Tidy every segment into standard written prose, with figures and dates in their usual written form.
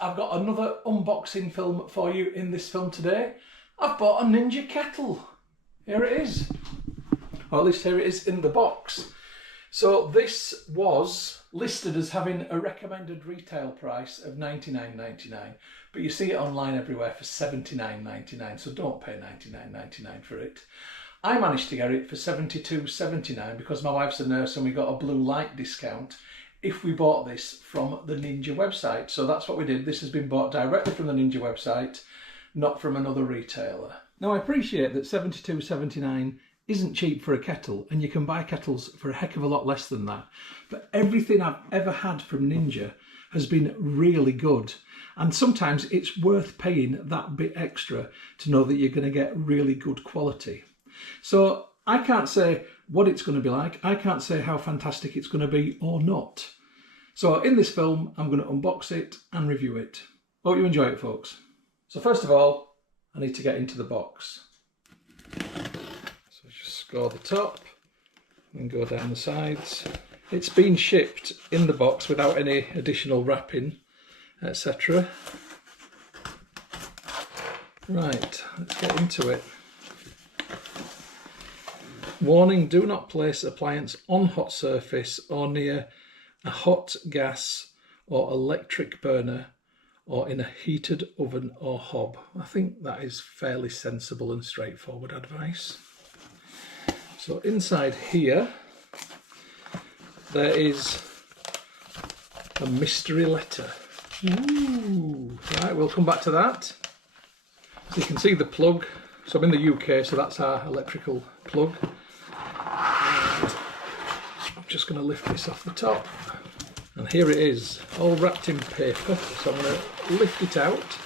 I've got another unboxing film for you in this film today. I've bought a Ninja kettle. Here it is. Or at least here it is in the box. So this was listed as having a recommended retail price of $99.99, but you see it online everywhere for $79.99, so don't pay $99.99 for it. I managed to get it for $72.79 because my wife's a nurse and we got a blue light discount if we bought this from the Ninja website. So that's what we did. This has been bought directly from the Ninja website, not from another retailer. Now I appreciate that $72.79 isn't cheap for a kettle, and you can buy kettles for a heck of a lot less than that. But everything I've ever had from Ninja has been really good. And sometimes it's worth paying that bit extra to know that you're going to get really good quality. So I can't say what it's going to be like. I can't say how fantastic it's going to be or not. So in this film, I'm going to unbox it and review it. Hope you enjoy it, folks. So first of all, I need to get into the box. So just score the top and go down the sides. It's been shipped in the box without any additional wrapping, etc. Right, let's get into it. Warning, do not place appliance on hot surface or near a hot gas or electric burner or in a heated oven or hob. I think that is fairly sensible and straightforward advice. So inside here, there is a mystery letter. Ooh, right, we'll come back to that. So you can see the plug. So I'm in the UK, so that's our electrical plug. And I'm just going to lift this off the top. And here it is, all wrapped in paper. So I'm going to lift it out.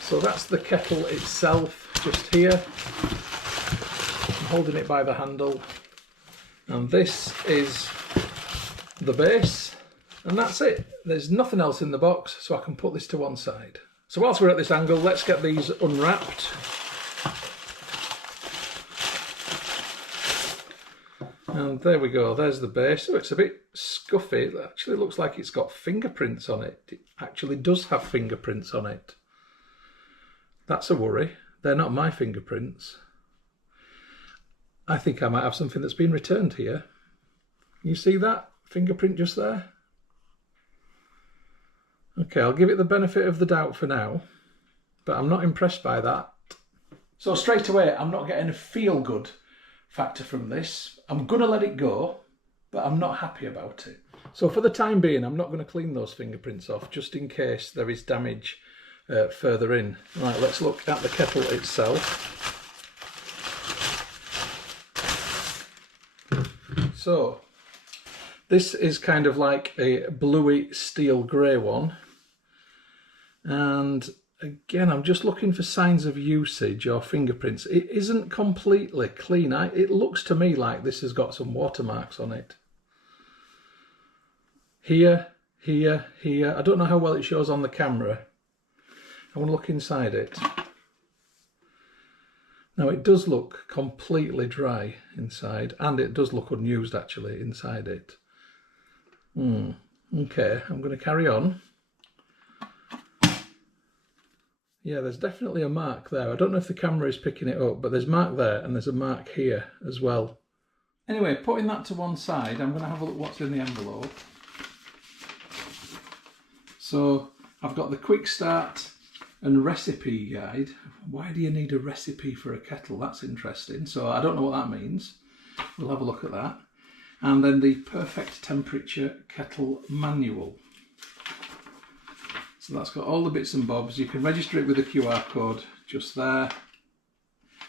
So that's the kettle itself, just here. I'm holding it by the handle. And this is the base. And that's it. There's nothing else in the box, so I can put this to one side. So whilst we're at this angle, let's get these unwrapped. And there we go, there's the base. Oh, it's a bit scuffy. It actually looks like it's got fingerprints on it. It actually does have fingerprints on it. That's a worry. They're not my fingerprints. I think I might have something that's been returned here. You see that fingerprint just there? Okay, I'll give it the benefit of the doubt for now, but I'm not impressed by that. So straight away, I'm not getting a feel-good factor from this. I'm going to let it go, but I'm not happy about it. So for the time being, I'm not going to clean those fingerprints off, just in case there is damage further in. Right, let's look at the kettle itself. So this is kind of like a bluey steel grey one. And again, I'm just looking for signs of usage or fingerprints. It isn't completely clean. It looks to me like this has got some watermarks on it. Here, here, here. I don't know how well it shows on the camera. I want to look inside it. Now it does look completely dry inside, and it does look unused actually inside it. Okay, I'm going to carry on. Yeah, there's definitely a mark there. I don't know if the camera is picking it up, but there's a mark there and there's a mark here as well. Anyway, putting that to one side, I'm going to have a look what's in the envelope. So I've got the quick start and recipe guide. Why do you need a recipe for a kettle? That's interesting. So I don't know what that means. We'll have a look at that. And then the perfect temperature kettle manual. So that's got all the bits and bobs. You can register it with a QR code just there.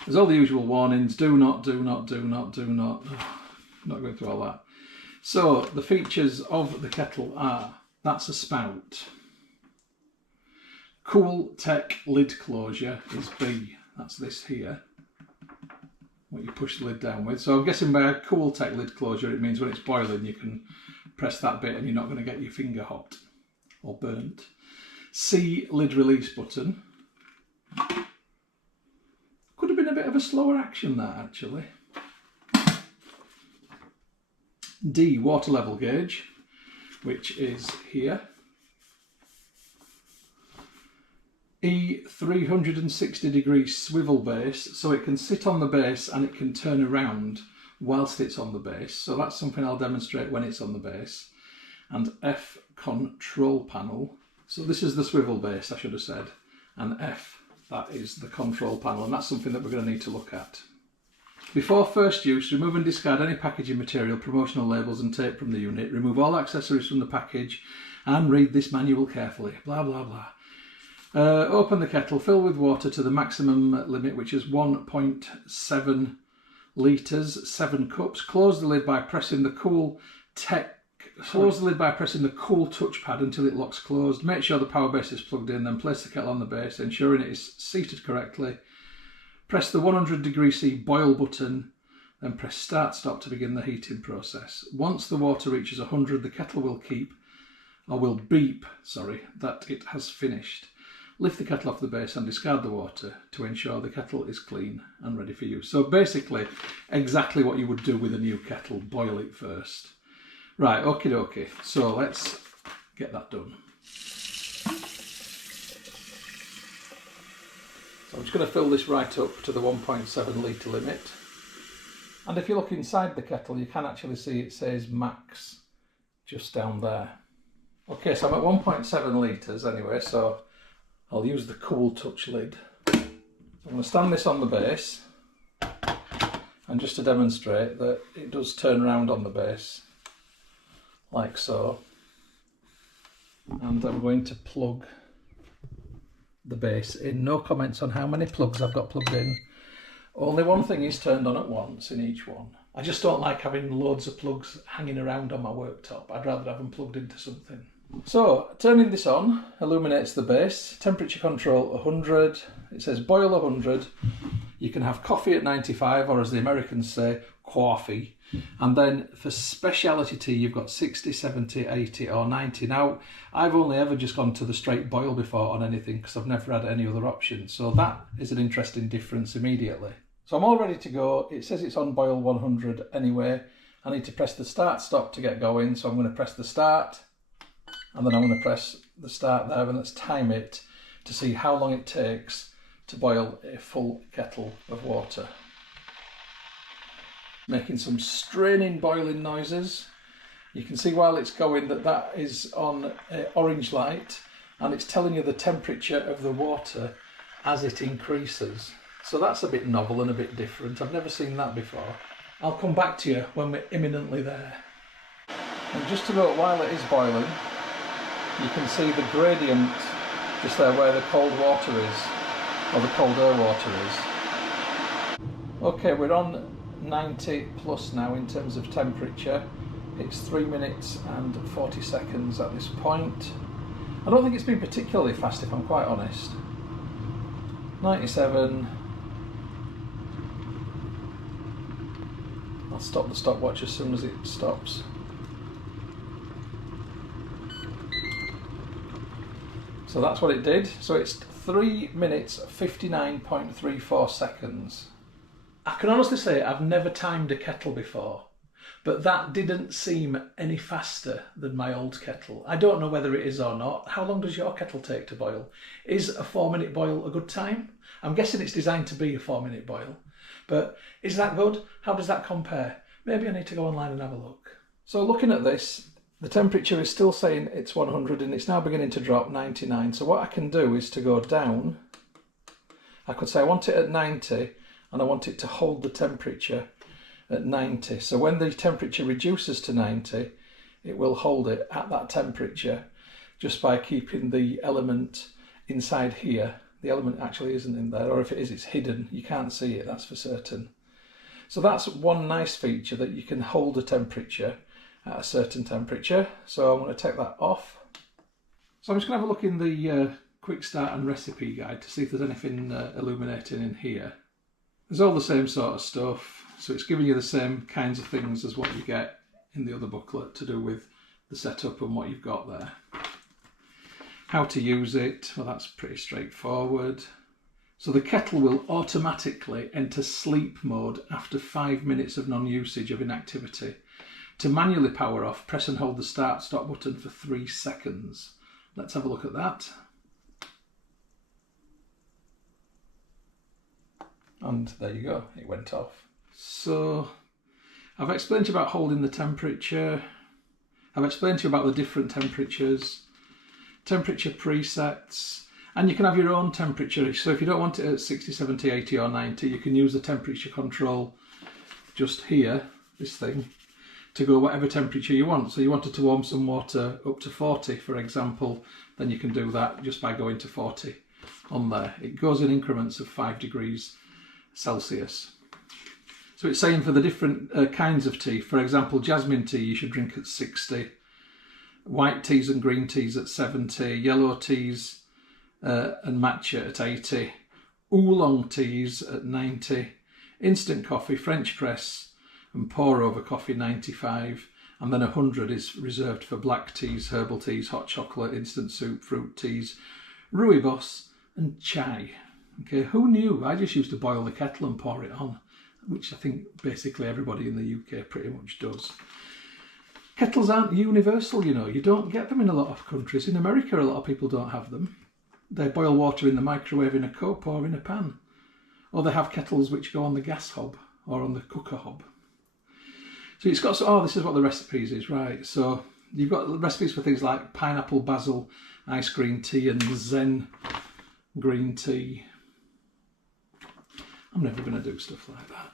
There's all the usual warnings. Do not, do not, do not, do not. Oh, not going through all that. So the features of the kettle are, that's a spout. Cool Tech lid closure is B. That's this here. What you push the lid down with. So I'm guessing by a Cool Tech lid closure it means when it's boiling you can press that bit and you're not going to get your finger hot or burnt. C lid release button. Could have been a bit of a slower action that actually. D water level gauge, which is here. 360-degree swivel base, so it can sit on the base and it can turn around whilst it's on the base. So that's something I'll demonstrate when it's on the base. And F control panel. So this is the swivel base, I should have said. And F, that is the control panel, and that's something that we're going to need to look at. Before first use, remove and discard any packaging material, promotional labels and tape from the unit. Remove all accessories from the package and read this manual carefully. Blah, blah, blah. Open the kettle, fill with water to the maximum limit, which is 1.7 litres, 7 cups. Close the lid by pressing the cool touchpad until it locks closed. Make sure the power base is plugged in, then place the kettle on the base, ensuring it is seated correctly. Press the 100°C boil button, then press start stop to begin the heating process. Once the water reaches 100, the kettle will beep that it has finished. Lift the kettle off the base and discard the water to ensure the kettle is clean and ready for use. So basically, exactly what you would do with a new kettle, boil it first. Right, okie dokie, so let's get that done. So I'm just going to fill this right up to the 1.7 litre limit. And if you look inside the kettle, you can actually see it says max just down there. Okay, so I'm at 1.7 litres anyway, so I'll use the cool touch lid. I'm going to stand this on the base, and just to demonstrate that it does turn around on the base, like so. And I'm going to plug the base in. No comments on how many plugs I've got plugged in. Only one thing is turned on at once in each one. I just don't like having loads of plugs hanging around on my worktop. I'd rather have them plugged into something. So, turning this on illuminates the base. Temperature control 100. It says boil 100. You can have coffee at 95, or as the Americans say, coffee. And then for speciality tea, you've got 60, 70, 80 or 90. Now, I've only ever just gone to the straight boil before on anything because I've never had any other option. So that is an interesting difference immediately. So I'm all ready to go. It says it's on boil 100 anyway. I need to press the start stop to get going. So I'm going to press the start, and then I'm going to press the start there, and let's time it to see how long it takes to boil a full kettle of water. Making some straining boiling noises. You can see while it's going that is on orange light, and it's telling you the temperature of the water as it increases. So that's a bit novel and a bit different. I've never seen that before. I'll come back to you when we're imminently there. And just to note, while it is boiling, you can see the gradient just there where the cold water is, or the cold air water is. Okay, we're on 90 plus now in terms of temperature. It's 3 minutes and 40 seconds at this point. I don't think it's been particularly fast, if I'm quite honest. 97. I'll stop the stopwatch as soon as it stops. So that's what it did. So it's 3 minutes 59.34 seconds. I can honestly say I've never timed a kettle before, but that didn't seem any faster than my old kettle. I don't know whether it is or not. How long does your kettle take to boil? Is a 4-minute boil a good time? I'm guessing it's designed to be a 4-minute boil, but is that good? How does that compare? Maybe I need to go online and have a look. So looking at this, the temperature is still saying it's 100 and it's now beginning to drop 99. So what I can do is to go down. I could say I want it at 90 and I want it to hold the temperature at 90. So when the temperature reduces to 90, it will hold it at that temperature just by keeping the element inside here. The element actually isn't in there, or if it is, it's hidden. You can't see it, that's for certain. So that's one nice feature, that you can hold a temperature at a certain temperature. So I'm going to take that off. So I'm just going to have a look in the quick start and recipe guide to see if there's anything illuminating in here. There's all the same sort of stuff, so it's giving you the same kinds of things as what you get in the other booklet to do with the setup and what you've got there. How to use it, well, that's pretty straightforward. So the kettle will automatically enter sleep mode after 5 minutes of non-usage of inactivity. To manually power off, press and hold the start stop button for 3 seconds. Let's have a look at that. and there you go, it went off. So I've explained to you about holding the temperature. I've explained to you about the different temperatures, temperature presets, and you can have your own temperature. So if you don't want it at 60, 70, 80 or 90, you can use the temperature control just here, this thing, to go whatever temperature you want. So you wanted to warm some water up to 40, for example, then you can do that just by going to 40 on there. It goes in increments of 5 degrees Celsius. So it's saying for the different kinds of tea, for example, jasmine tea you should drink at 60, white teas and green teas at 70, yellow teas and matcha at 80, oolong teas at 90, instant coffee, French press and pour over coffee 95, and then 100 is reserved for black teas, herbal teas, hot chocolate, instant soup, fruit teas, rooibos and chai. Okay, who knew? I just used to boil the kettle and pour it on, which I think basically everybody in the UK pretty much does. Kettles aren't universal, you know. You don't get them in a lot of countries. In America, a lot of people don't have them. They boil water in the microwave in a cup or in a pan. Or they have kettles which go on the gas hob or on the cooker hob. So it's got, oh, this is what the recipes is, right. So you've got recipes for things like pineapple, basil, ice green tea and Zen green tea. I'm never going to do stuff like that.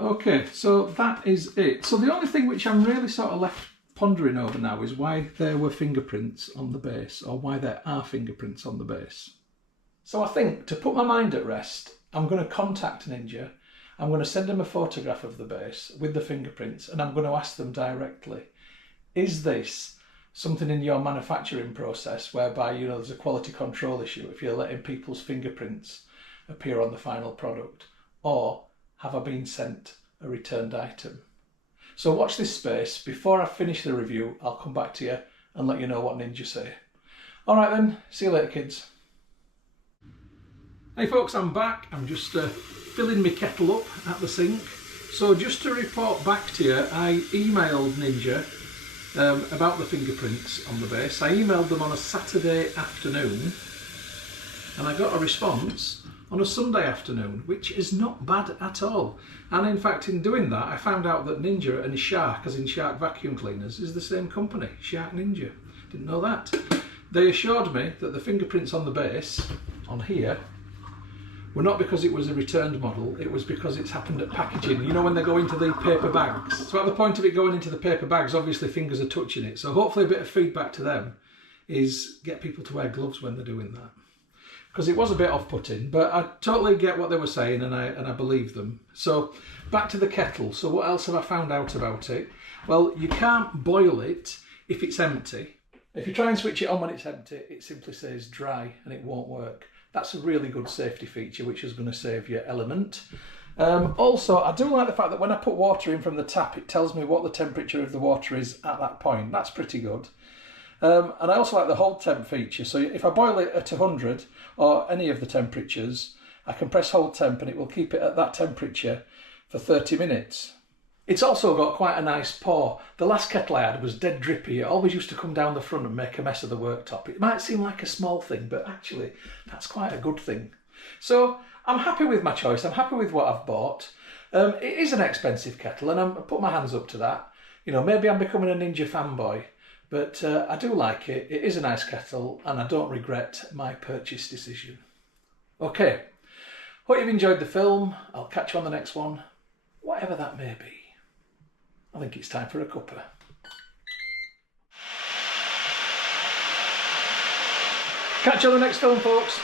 Okay, so that is it. So the only thing which I'm really sort of left pondering over now is why there were fingerprints on the base, or why there are fingerprints on the base. So I think to put my mind at rest, I'm going to contact Ninja. I'm going to send them a photograph of the base with the fingerprints, and I'm going to ask them directly, is this something in your manufacturing process whereby, you know, there's a quality control issue if you're letting people's fingerprints appear on the final product, or have I been sent a returned item? So watch this space. Before I finish the review, I'll come back to you and let you know what Ninja say. All right then, see you later, kids. Hey folks, I'm back. I'm just filling my kettle up at the sink. So just to report back to you, I emailed Ninja about the fingerprints on the base. I emailed them on a Saturday afternoon and I got a response on a Sunday afternoon, which is not bad at all. And in fact, in doing that, I found out that Ninja and Shark, as in Shark Vacuum Cleaners, is the same company, Shark Ninja. Didn't know that. They assured me that the fingerprints on the base, on here, were not because it was a returned model, it was because it's happened at packaging. You know, when they go into the paper bags. So at the point of it going into the paper bags, obviously fingers are touching it. So hopefully a bit of feedback to them is get people to wear gloves when they're doing that. Because it was a bit off-putting, but I totally get what they were saying and I believe them. So back to the kettle. So what else have I found out about it? Well, you can't boil it if it's empty. If you try and switch it on when it's empty, it simply says dry and it won't work. That's a really good safety feature, which is going to save your element. Also, I do like the fact that when I put water in from the tap, it tells me what the temperature of the water is at that point. That's pretty good. And I also like the hold temp feature. So if I boil it at 100 or any of the temperatures, I can press hold temp and it will keep it at that temperature for 30 minutes. It's also got quite a nice pour. The last kettle I had was dead drippy. It always used to come down the front and make a mess of the worktop. It might seem like a small thing, but actually that's quite a good thing. So I'm happy with my choice. I'm happy with what I've bought. It is an expensive kettle and I put my hands up to that. You know, maybe I'm becoming a Ninja fanboy. But I do like it. It is a nice kettle and I don't regret my purchase decision. Okay, hope you've enjoyed the film. I'll catch you on the next one, whatever that may be. I think it's time for a cuppa. Catch you on the next film, folks.